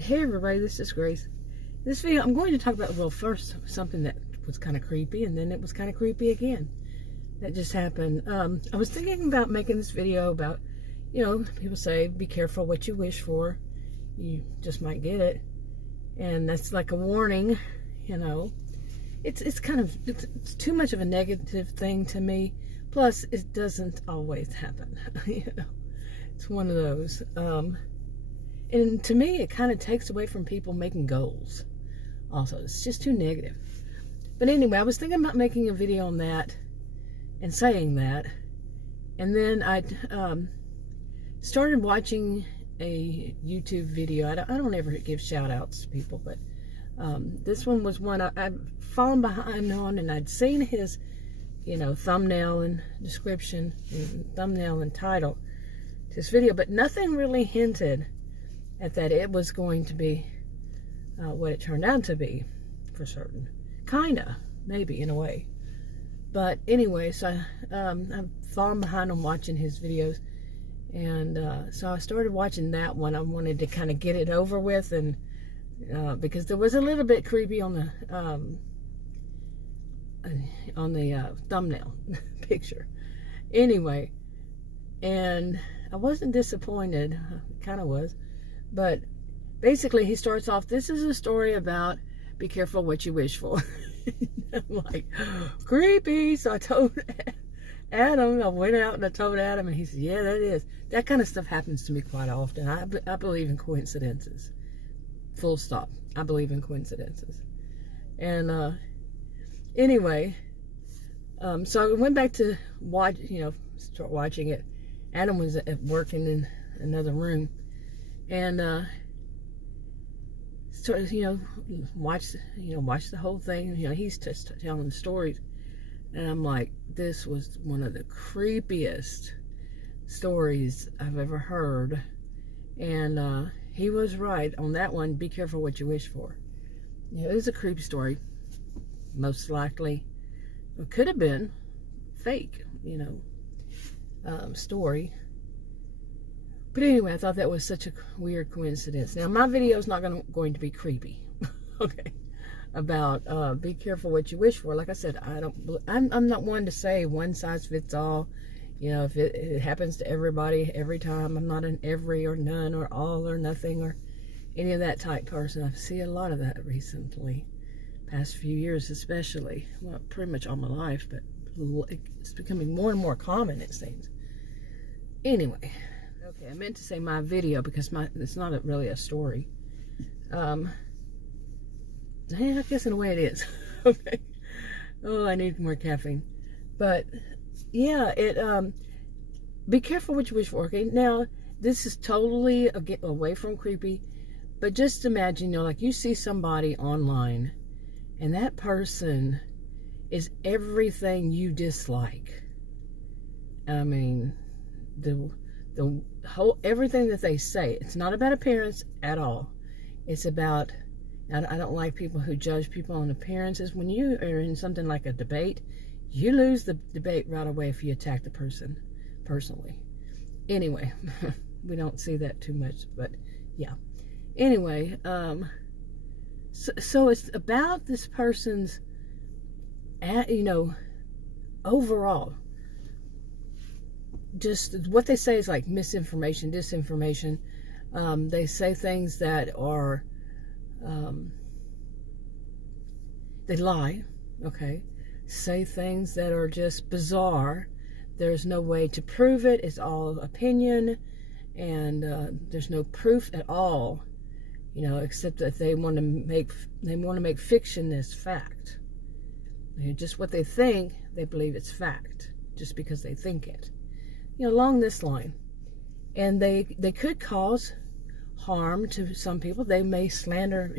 Hey everybody, this is Grace. In this video, I'm going to talk about, well, first, something that was kind of creepy, and then it was kind of creepy again. That just happened. I was thinking about making this video about, people say, be careful what you wish for. You just might get it. And that's like a warning, It's kind of, it's too much of a negative thing to me. Plus, it doesn't always happen, It's one of those. And to me, it kind of takes away from people making goals. Also, it's just too negative. But anyway, I was thinking about making a video on that and saying that. And then I started watching a YouTube video. I don't ever give shout outs to people, but this one was one I've fallen behind on, and I'd seen his, thumbnail and description, and thumbnail and title to this video, but nothing really hinted at that it was going to be what it turned out to be, for certain. Kinda, maybe, in a way. But anyway, so I've fallen behind on watching his videos, and so I started watching that one. I wanted to kind of get it over with, and because there was a little bit creepy on the thumbnail picture. Anyway, and I wasn't disappointed. I kind of was. But basically, he starts off, this is a story about be careful what you wish for. I'm like, creepy. So I told Adam, I went out and I told Adam, and he said, yeah, that is. That kind of stuff happens to me quite often. I believe in coincidences. Full stop. I believe in coincidences. And anyway, so I went back to watch, start watching it. Adam was working in another room. And so watch the whole thing. He's just telling stories, and I'm like, this was one of the creepiest stories I've ever heard. And he was right on that one. Be careful what you wish for. It was a creepy story. Most likely, it could have been fake. Story. But anyway, I thought that was such a weird coincidence. Now, my video is not going to be creepy, okay? About be careful what you wish for. Like I said, I'm not one to say one size fits all. If it happens to everybody every time. I'm not an every or none or all or nothing or any of that type person. I see a lot of that recently, past few years especially. Well, pretty much all my life, but it's becoming more and more common, it seems. Anyway. Okay, I meant to say my video because it's not really a story. I guess in a way it is. Okay. Oh, I need more caffeine. But yeah, be careful what you wish for. Okay, now this is totally away from creepy, but just imagine, like you see somebody online, and that person is everything you dislike. I mean, the whole, everything that they say, it's not about appearance at all. It's about, I don't like people who judge people on appearances. When you are in something like a debate, you lose the debate right away if you attack the person personally. Anyway, we don't see that too much, but yeah. Anyway, so it's about this person's, overall, just what they say is like misinformation, disinformation. They say things that are, they lie, okay? Say things that are just bizarre. There's no way to prove it. It's all opinion, and there's no proof at all, except that they want to make fiction as fact. Just what they think, they believe it's fact, just because they think it. Along this line. And they could cause harm to some people. They may slander,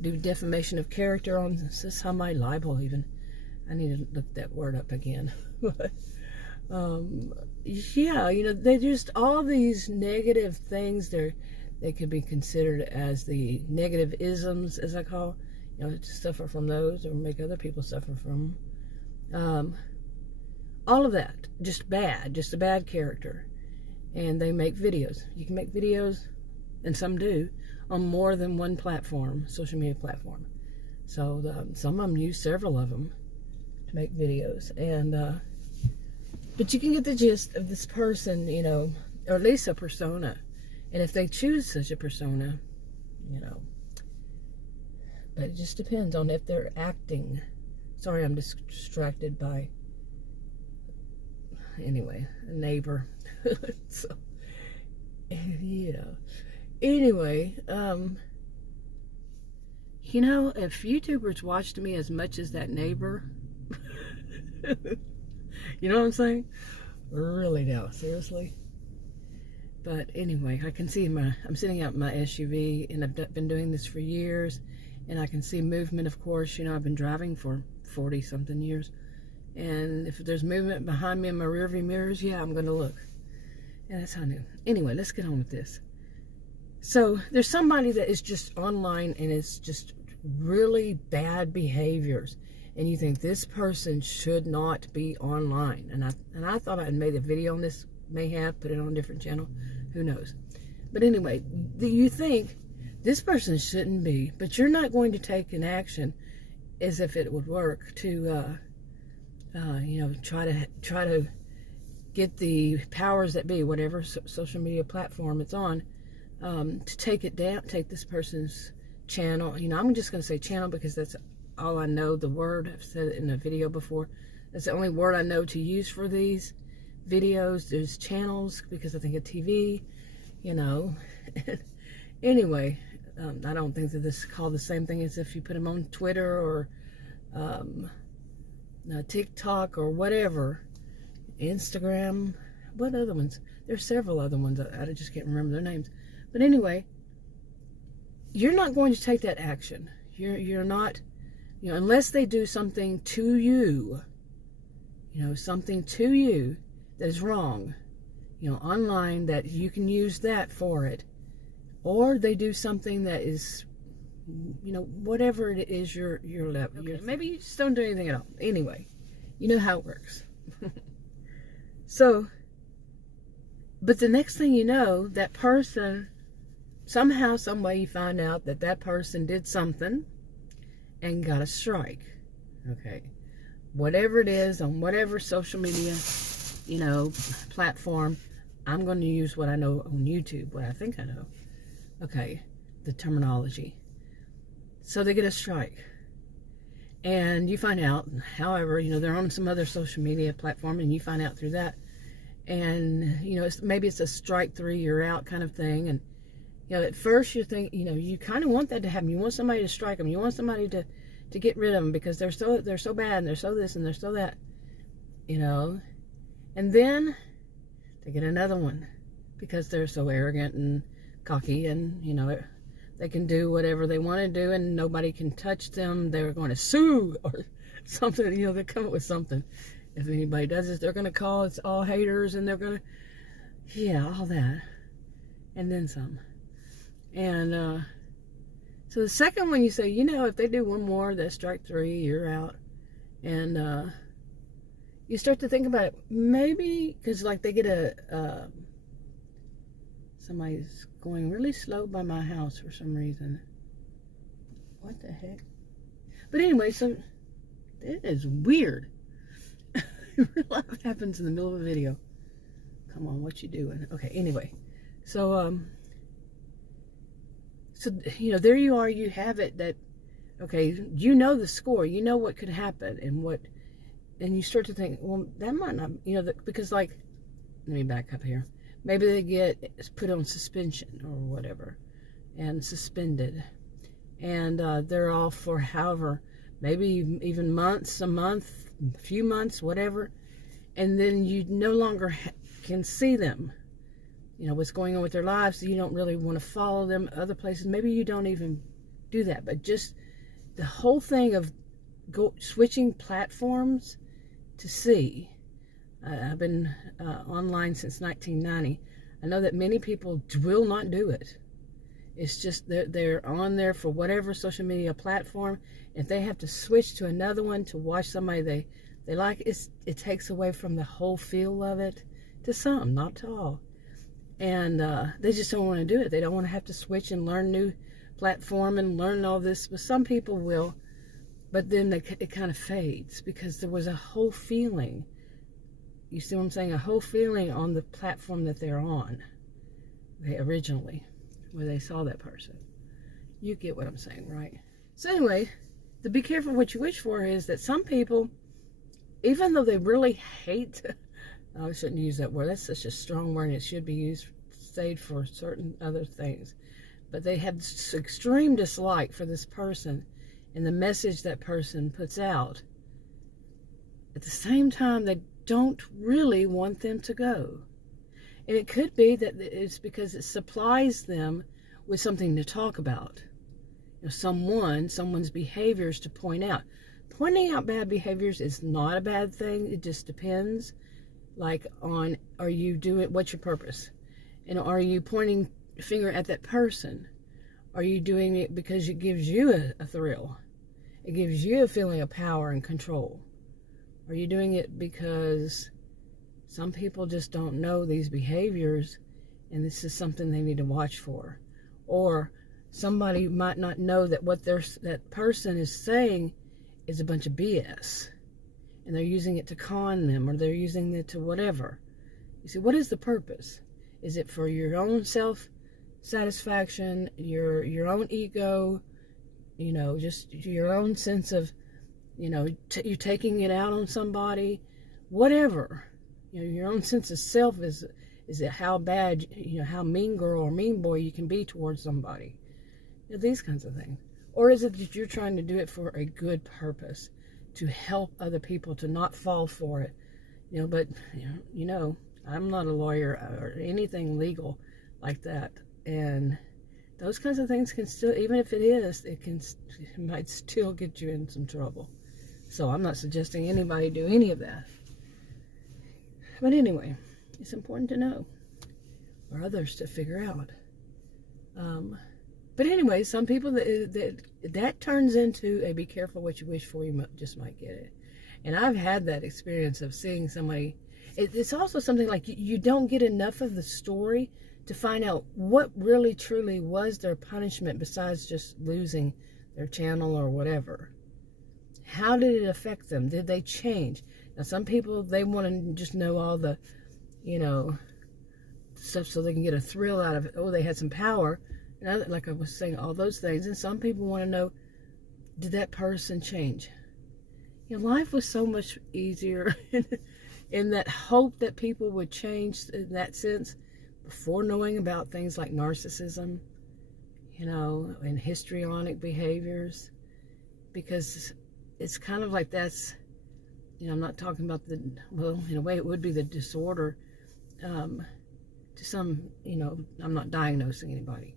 do defamation of character on somebody, libel even. I need to look that word up again. But, yeah, they just, all these negative things, they could be considered as the negative isms, as I call, to suffer from those or make other people suffer from them. All of that, just a bad character. And they make videos. You can make videos, and some do, on more than one platform, social media platform. So some of them use several of them to make videos. And but you can get the gist of this person, you know, or at least a persona. And if they choose such a persona, you know, but it just depends on if they're acting. Sorry, I'm distracted by, anyway, a neighbor. So, yeah. Anyway, you know, if YouTubers watched me as much as that neighbor, you know what I'm saying? Really now, seriously? But anyway, I can see I'm sitting out in my SUV, and I've been doing this for years, and I can see movement, of course. You know, I've been driving for 40-something years, and if there's movement behind me in my rearview mirrors, yeah, I'm going to look. And that's how I knew. Anyway, let's get on with this. So there's somebody that is just online, and it's just really bad behaviors, and you think this person should not be online. And I thought I had made a video on this, may have put it on a different channel, who knows. But anyway, you think this person shouldn't be, but you're not going to take an action as if it would work to you know, try to get the powers that be, whatever social media platform it's on, to take it down, take this person's channel. You know, I'm just going to say channel because that's all I know the word. I've said it in a video before. That's the only word I know to use for these videos. There's channels because I think of TV, you know. Anyway, I don't think that this is called the same thing as if you put them on Twitter or TikTok or whatever. Instagram. What other ones? There's several other ones. I just can't remember their names. But anyway, you're not going to take that action. You're not, you know, unless they do something to you, you know, something to you that is wrong, you know, online, that you can use that for it. Or they do something that is, you know, whatever it is your level. Okay, maybe you just don't do anything at all. Anyway, you know how it works. So, but the next thing you know, that person, somehow, some way you find out that that person did something and got a strike. Okay. Whatever it is, on whatever social media, you know, platform, I'm going to use what I know on YouTube, what I think I know. Okay. The terminology. So they get a strike. And you find out, however, you know, they're on some other social media platform, and you find out through that. And, you know, maybe it's a strike 3, you're out kind of thing. And, you know, at first you think, you know, you kind of want that to happen. You want somebody to strike them. You want somebody to get rid of them because they're so bad, and they're so this and they're so that, you know. And then they get another one because they're so arrogant and cocky, and, you know, they can do whatever they want to do and nobody can touch them. They're going to sue or something, you know, they come up with something. If anybody does this, they're going to call it's all haters, and they're going to, yeah, all that. And then some. And so the second one, you say, you know, if they do one more, that's strike 3, you're out. And you start to think about it. Maybe, because like they get somebody's going really slow by my house for some reason. What the heck? But anyway, so it is weird. Real life happens in the middle of a video. Come on, what you doing? Okay, anyway. So, you know, there you are, you have it that, okay, you know the score, you know what could happen, and you start to think, well, that might not, you know, because like, let me back up here. Maybe they get put on suspension or whatever, and suspended, and they're off for however, maybe even months, a few months, whatever, and then you no longer can see them. You know, what's going on with their lives, you don't really want to follow them other places. Maybe you don't even do that, but just the whole thing of switching platforms to see. I've been online since 1990. I know that many people will not do it. It's just they're on there for whatever social media platform. If they have to switch to another one to watch somebody they like, it takes away from the whole feel of it, to some, not to all. And they just don't want to do it. They don't want to have to switch and learn new platform and learn all this. But some people will, but then it kind of fades because there was a whole feeling. You see what I'm saying? A whole feeling on the platform that they're on. Originally, where they saw that person. You get what I'm saying, right? So anyway, the be careful what you wish for is that some people, even though they really hate, I shouldn't use that word, that's such a strong word, and it should be saved for certain other things, but they have this extreme dislike for this person and the message that person puts out. At the same time, they don't really want them to go. And it could be that it's because it supplies them with something to talk about. You know, someone's behaviors to point out. Pointing out bad behaviors is not a bad thing. It just depends, like, on, are you doing, what's your purpose? And are you pointing a finger at that person? Are you doing it because it gives you a thrill? It gives you a feeling of power and control? Are you doing it because some people just don't know these behaviors and this is something they need to watch for? Or somebody might not know that what that person is saying is a bunch of BS and they're using it to con them, or they're using it to whatever. You see, what is the purpose? Is it for your own self-satisfaction, your own ego, you know, just your own sense of, you know, you're taking it out on somebody, whatever. You know, your own sense of self is it how bad, you know, how mean girl or mean boy you can be towards somebody. You know, these kinds of things. Or is it that you're trying to do it for a good purpose, to help other people to not fall for it? You know, but, you know, I'm not a lawyer or anything legal like that. And those kinds of things can still, even if it might still get you in some trouble. So I'm not suggesting anybody do any of that. But anyway, it's important to know, or others to figure out. But anyway, some people, that turns into a be careful what you wish for, you just might get it. And I've had that experience of seeing somebody. It's also something like you don't get enough of the story to find out what really truly was their punishment besides just losing their channel or whatever. How did it affect them? Did they change? Now, some people, they want to just know all the, you know, stuff so they can get a thrill out of it. Oh, they had some power. And like I was saying, all those things. And some people want to know, did that person change? You know, life was so much easier in that hope that people would change in that sense before knowing about things like narcissism, you know, and histrionic behaviors. Because it's kind of like that's, you know, I'm not talking about well, in a way it would be the disorder to some, you know, I'm not diagnosing anybody.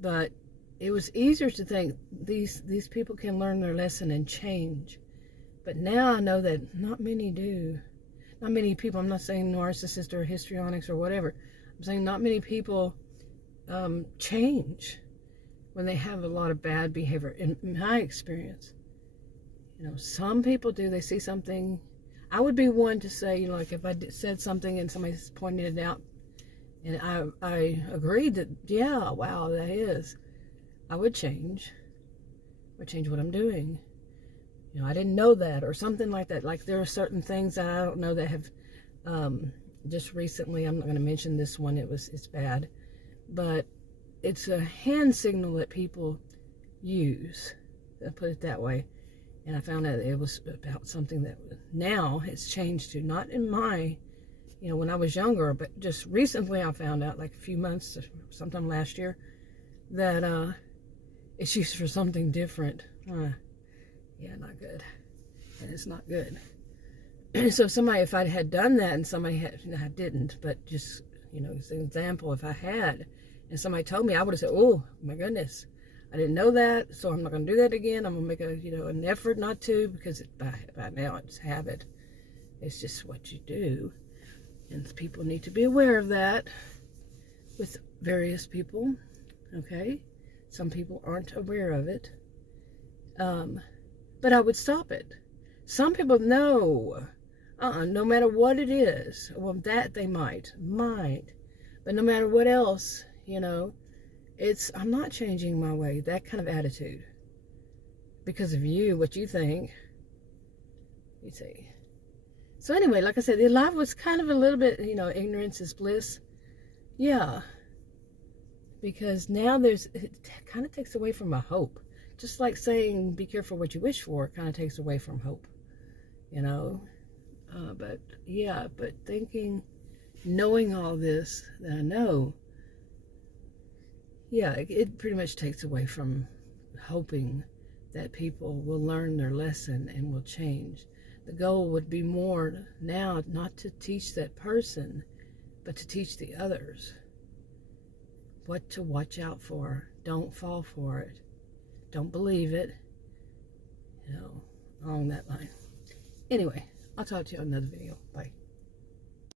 But it was easier to think these people can learn their lesson and change. But now I know that not many do. Not many people, I'm not saying narcissists or histrionics or whatever. I'm saying not many people change when they have a lot of bad behavior, in my experience. You know, some people do. They see something. I would be one to say, you know, like if I said something and somebody pointed it out, and I agreed that, yeah, wow, that is, I would change. I would change what I'm doing. You know, I didn't know that, or something like that. Like there are certain things that I don't know that have, just recently, I'm not going to mention this one, it's bad, but it's a hand signal that people use, I'll put it that way. And I found out it was about something that now it's changed to, not in my, you know, when I was younger, but just recently I found out, like a few months, sometime last year, that it's used for something different. Yeah, not good. And it's not good. So if I had done that and somebody had, I didn't, but just, you know, as an example, if I had, and somebody told me, I would have said, oh my goodness, I didn't know that, so I'm not going to do that again. I'm going to make a, you know, an effort not to, because by now it's habit. It's just what you do. And people need to be aware of that with various people, okay? Some people aren't aware of it. But I would stop it. Some people know, no matter what it is, well, that they might. But no matter what else, you know, I'm not changing my way, that kind of attitude. Because of you, what you think. You see. So anyway, like I said, the life was kind of a little bit, you know, ignorance is bliss. Yeah. Because now it kind of takes away from my hope. Just like saying, be careful what you wish for, it kind of takes away from hope. You know? But thinking, knowing all this that I know, yeah, it pretty much takes away from hoping that people will learn their lesson and will change. The goal would be more now not to teach that person, but to teach the others what to watch out for. Don't fall for it. Don't believe it. You know, along that line. Anyway, I'll talk to you on another video. Bye.